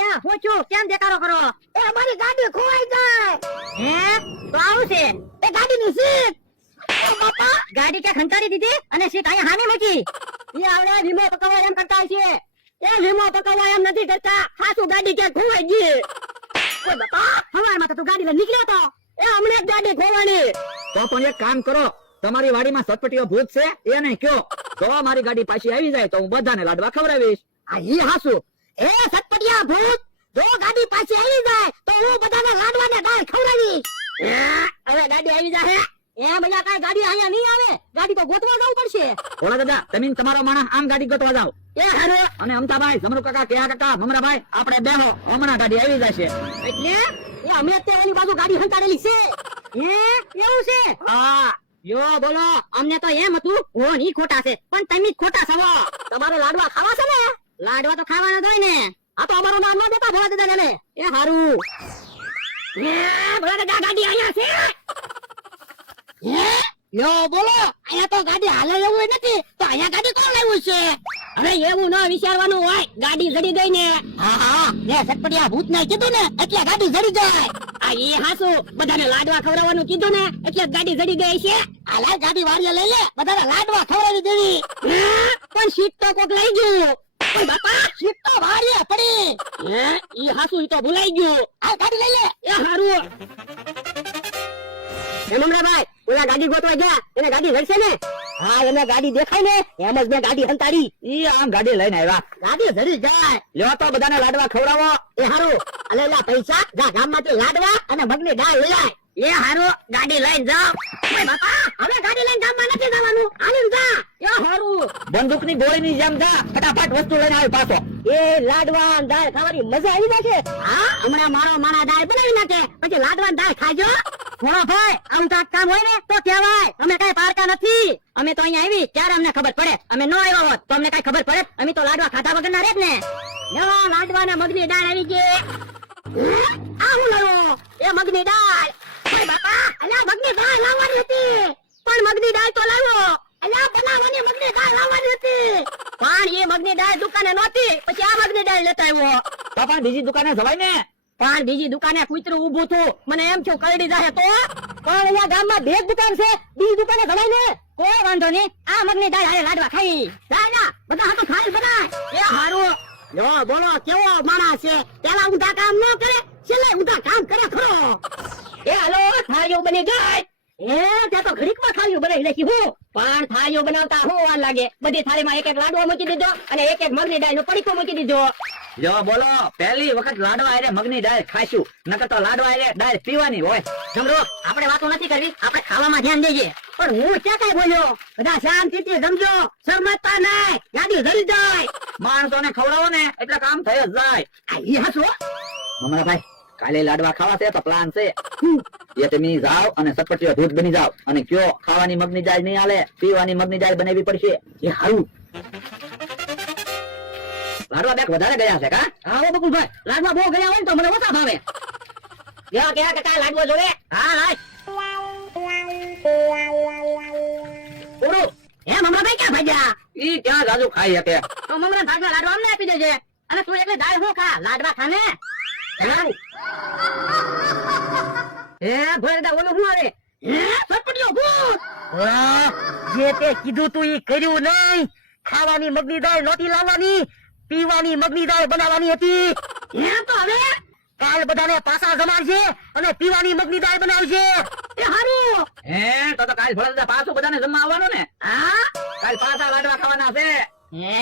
યા હું છું કેમ દેખાડો કરો એ મારી ગાડી ખોવાઈ જાય. હે તો આવું છે એ ગાડીની સીટ. ઓ બાપા ગાડી કે ખંતાડી દીધી અને સીટ અહીંયા હામે મૂકી એ આવડે વીમો પકવવા એમ કરતા છે. એ વીમો પકવવા એમ નથી કરતા. ખાસું ગાડી કે ખોવાઈ ગઈ. ઓ બાપા હવારમાં તો તું ગાડી લઈને નીકળ્યો તો એ હમણાં જ ગાડી ખોવાની. તો પણ એક કામ કરો, તમારી વાડીમાં સટપટીઓ ભૂત છે એ નહીં કયો. જો મારી ગાડી પાછી આવી જાય તો હું બધાને લાડવા ખવડાવીશ. આ ઈ હાસુ. એ સટપટિયા ભૂત, જો ગાડી પાછી આવી જાય તો હું બધાને લાડવાને દાળ ખવડાવીશ. હવે ગાડી આવી જાય. એ ભૈયા કાઈ ગાડી અહીંયા નહીં આવે ગાડી તો ગોતવા જવું પડશે ઓલા દાદા તમે ને તમારો માણસ આમ ગાડી ગોતવા જાઓ. એ હારે અને અમતાભાઈ, જમરૂ કાકા, કેયા કાકા, મમરાભાઈ આપણે બેહો, હમણાં ગાડી આવી જશે. એટલે એ અમે અત્યારે એની બાજુ ગાડી હંતાડેલી છે. હે એવું છે હા યો બોલો અમને તો એમ હતું ઓ ની ખોટા છે પણ તમે જ ખોટા છો તમારે લાડવા ખાવા છે ને? લાડવા તો ખાવાના જ હોય ને આ તો અમારું નામ ના દેતા ભોળા દાદા ને. એ હારું એ ભોળા દાદા ગાડી અહીંયા છે. હે યો બોલો અહીંયા તો ગાડી હાલે એવું નથી તો અહીંયા ગાડી કોણ લાવ્યું છે? હવે એવું ન વિચારવાનું હોય ગાડી જડી ગઈ ને હા હા ને સટપટિયા ભૂત ને કીધું ને એટલે ગાડી જડી જાય. આ એ હાસુ બધાને લાડવા ખવડાવવાનું કીધું ને એટલે ગાડી જડી ગઈ છે આ લાય ગાડી વાળીએ લઈ લે, બધાને લાડવા ખવડાવી દેવી. પણ સીટ તો કોક લઈ ગયું ઓય બાપા સીટ તો વાળીએ પડી. હે ઈ હાસુ ઈ તો ભૂલાઈ ગયું આ ગાડી લઈ લે. એ હારું એ મમરાભાઈ ઓલા ગાડી ગોતવા ગયા એને ગાડી જડશે ને? હા એને ગાડી દેખાય ને એમ જ મેં ગાડી હંતાડી. ઈ આમ ગાડી લઈને આવ્યા. ગાડી જડી જાય. લ્યો તો બધાને લાડવા ખવડાવો. એ હારું અલે લા પૈસા જા ગામમાંથી લાડવા અને મગની દાળ લઈ આય. એ હારું ગાડી લઈને જાવ ઓય બાપા હવે ગાડી લઈને ગામમાં નથી જવાનું, હાલીને જા. એ હારું બંદૂકની ગોળીની જેમ જા, ફટાફટ વસ્તુ લઈને આવી પાછો. એ લાડવા અને દાળ ખાવાની મજા આવી જશે. હા હમણાં મારો માણા દાળ બનાવી નાખે પછી લાડવા દાળ ખાજો. થોડો ભાઈ આવું તો કામ હોય ને તો કહેવાય અમે કઈ પારકા નથી અમે તો અહીંયા આવી ત્યારે અમને ખબર પડે અમે ન આવ્યા હોત તો અમને કઈ ખબર પડે અમે તો લાડવા ખાધા વગર ના રેત ને લ્યો લાડવા ને મગની દાળ આવી ગઈ. આ હું લાવ્યો એ મગની દાળ. ઓય બાપા અલ્યા મગની દાળ લાવવાની હતી પણ મગની દાળ તો લાવ્યો. અલ્યા બનાવવાની મગની દાળ લાવવાની હતી પણ એ મગની દાળ દુકાને નહોતી પછી આ મગની દાળ લેતા આવ્યો તો પણ બીજી દુકાને જવાય ને. પણ બીજી દુકાને કૂતરું ઊભું હતું મને એમ થયું કરડી જાય તો પણ અહીંયા ગામમાં બે જ દુકાન છે બીજી દુકાને જવાય ને કોઈ વાંધો નહીં આ મગની દાળ હારે લાડવા ખાઈ દાદા બધા હાથો ખાઈ બનાય. એ હારું લ્યો બોલો કેવો માણસ છે, પેલા ઊંધા કામ ન કરે છેલ્લે ઊંધા કામ કરે ખરો. એ હાલો થાળીઓ બની ગઈ એ ત્યાં તો ઘડીકમાં થાળીઓ બનાવી નાખી હું પણ થાળીઓ બનાવતા હું વાર લાગે બધી થાળીમાં એક એક લાડવો મૂકી દીધો અને એક એક મગની દાળ નો પડીકો મૂકી દીધો લ્યો બોલો, પહેલી વખત લાડવા હારે મગની દાળ ખાઈશું, નકર તો લાડવા હારે દાળ પીવાની હોય. જમરો આપણે વાતો નથી કરવી આપણે ખાવામાં ધ્યાન દેજે પણ હું ક્યાં કઈ બોલ્યો? બધા શાંતિથી સમજો, શરમાતા નહીં, ગાડી જડી જાય. માણસોને ખવડાવો ને એટલે કામ થઈ જ જાય. આ ઈ હસો મમરાભાઈ, કાલે લાડવા ખાવા છે તો પ્લાન છે. એ તમે જાઓ અને સટપટીઓ ભૂત બની જાઓ અને કયો ખાવાની મગની દાળ નહીં હાલે, પીવાની મગની દાળ બનાવવી પડશે. એ હારું. લાડવા બેક વધારે ગયા છે કા? હા ઓ બકુલભાઈ લાડવા બહુ ગયા હોય ને તો મને ઓછા ભાવે લ્યો કેવા કે કાંઈ લાડવો જોડે હા હા ઓરો હે મમરાભાઈ ક્યાં ભાગ્યા? ઈ ક્યાં જાજુ ખાઈ શકે. તો મમરા ભાગના લાડવા અમને આપી દેજે અને તું એટલે દાળ હું ખા લાડવા ખાને એ ભોળા ઓલું હું આવે હે સટપટીયો ભૂત. જે તે કીધું તું ઈ કર્યું નહીં ખાવાની મગની દાળ નહોતી લાવવાની પીવાની મગની દાળ બનાવવાની હતી હે તો હવે કાલ બધાને પાસા જમાડશે અને પીવાની મગની દાળ બનાવશે એ હારું. હે તો કાલ ભલે પાછું બધાને જમવા આવવાનું ને. હા કાલ પાછા લાડવા ખાવાના છે. હે